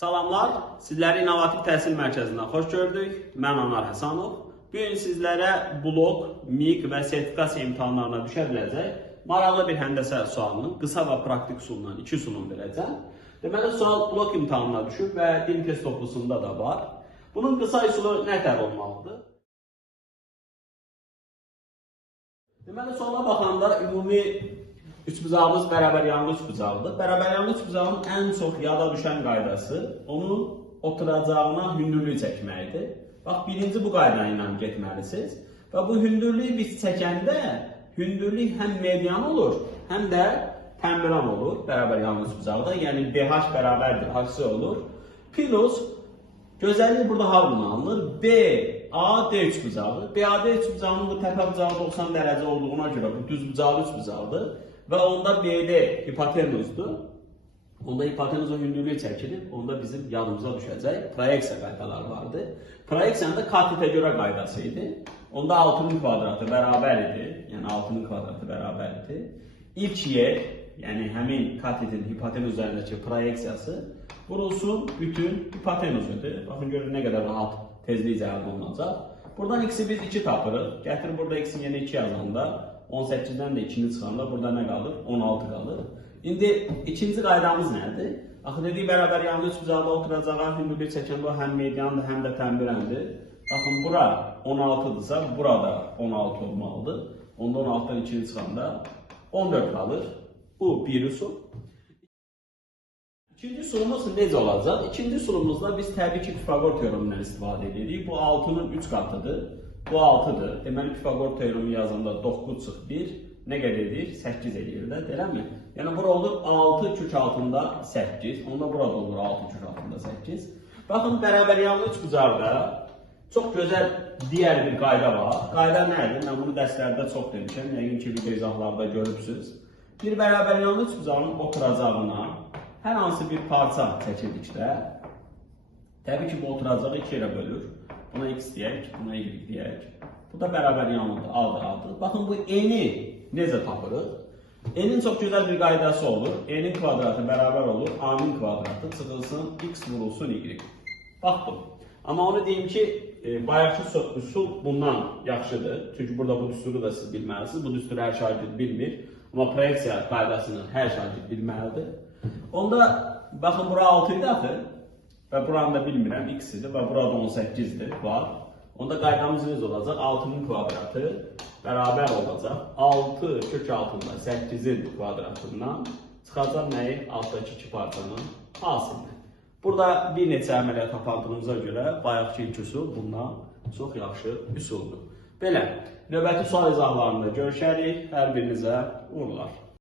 Salamlar, sizləri İnnovativ Təhsil Mərkəzindən xoş gördük. Mən Anar Həsanov. Bugün sizlərə blok, MIQ və sertifikasiya imtahanlarına düşə biləcək maraqlı bir həndəsə sualının qısa və praktik üsulundan 2 sunum verəcəm. Deməli, sual blok imtahanına düşüb və dil test toplusunda da var. Bunun qısa üsulu nətər olmalıdır? Deməli, suala baxanda ümumi üçbucağımız bərabər yanlı üçbucaqdır. Bərabər yanlı üçbucağın ən çox yada düşən qaydası onun oturacağına hündürlük çəkməkdir. Bax, birinci bu qayda ilə getməlisiniz. Və bu hündürlüyü biz çəkəndə hündürlük həm median olur, həm də tənviran olur bərabər yanlı üçbucaqda. Yəni BH bərabərdir, HC olur. Plus, gözəllik burada hardan alınır? BAD üçbucağı. BAD üçbucağının bu təpə bucağı 90 dərəcə olduğuna görə bu düz bucaqlı üçbucaqdır. Və onda BD hipotenuzdur. Onda hipotenuzun hündürlüyü çəkilir. Onda bizim yadımıza düşəcək proyeksiya qaydaları vardı. Proyeksiyanın da katitə görə qaydası idi. Onda 6'nın kvadratı bərabər idi. Yəni 6'nın kvadratı bərabər idi. İlk yer, yəni həmin katitin hipotenuz üzərindəki proyeksiyası vurulsun bütün hipotenuzudur. Baxın görün nə qədər rahat tezliklə əldə olunacaq. Buradan x'i biz 2 tapırıq. Gətir burada x'in yerinə 2 yazanda 18'den de 2'ni çıxanda burada nə qalır? 16 qalır. İndi ikinci qaydamız nədir? Axı dedik bərabər yanlı üçbucaqda oturacağa hündürlük çəkən bu həm mediandır, həm də tənvirəndir. Baxın bura 16'dırsa burada 16 olmalıdır. Onda 16'dan 2'ni çıxanda 14 qalır. Bu bir üsul. İkinci üsulumuz necə olacaq? İkinci üsulumuzda biz təbii ki Pifagor teoremindən istifadə edirik. Bu 6'nın 3 qatıdır. Bu 6'dır. Deməli Pifagor teoremi yazanda 9 çıx 1 nə qədər edir? 8 edir də, eləmi? Yəni bura olur 6 kök altında 8. Onda burada olur 6 kök altında 8. Baxın, bərabər yanlı üçbucaqda çox gözəl digər bir qayda var. Qayda nədir? Mən bunu dərslərdə çox demişəm. Yəqin ki video izahlarda görürsünüz. Bir bərabər yanlı üçbucağın oturacağına hər hansı bir parça çəkildikdə təbii ki bu oturacağı 2 yerə bölür. Buna x deyək, buna y deyək. Bu da bərabər yanlıdır, A-dır, A-dır. Baxın, bu n-i necə tapırıq? N-in çox gözəl bir qaydası olur. N-in kvadratı bərabər olur, A-nın kvadratı çıxılsın, x vurulsun, y. Baxdım. Amma onu deyim ki, bayaqki üsul bundan yaxşıdır. Çünki burada bu düsturu da siz bilməlisiniz. Bu düsturu hər şagird bilmir. Amma proyeksiya qaydasını hər şagird bilməlidir. Onda, baxın, bura 6 idi axı. Və buranı da bilmirəm, x idi və burada 18'dir, var. Onda qaydamız necə olacaq? 6'nın kvadratı bərabər olacaq. 6 kök altında 8'in kvadratından çıxacaq nəyi? Altdakı 2 parçanın A-sını. Burada bir neçə əməliyyat tapandığımıza görə bayaqki ilk üsul bundan çox yaxşı üsuldur. Belə, növbəti sual izahlarında görüşərik. Hər birinizə uğurlar.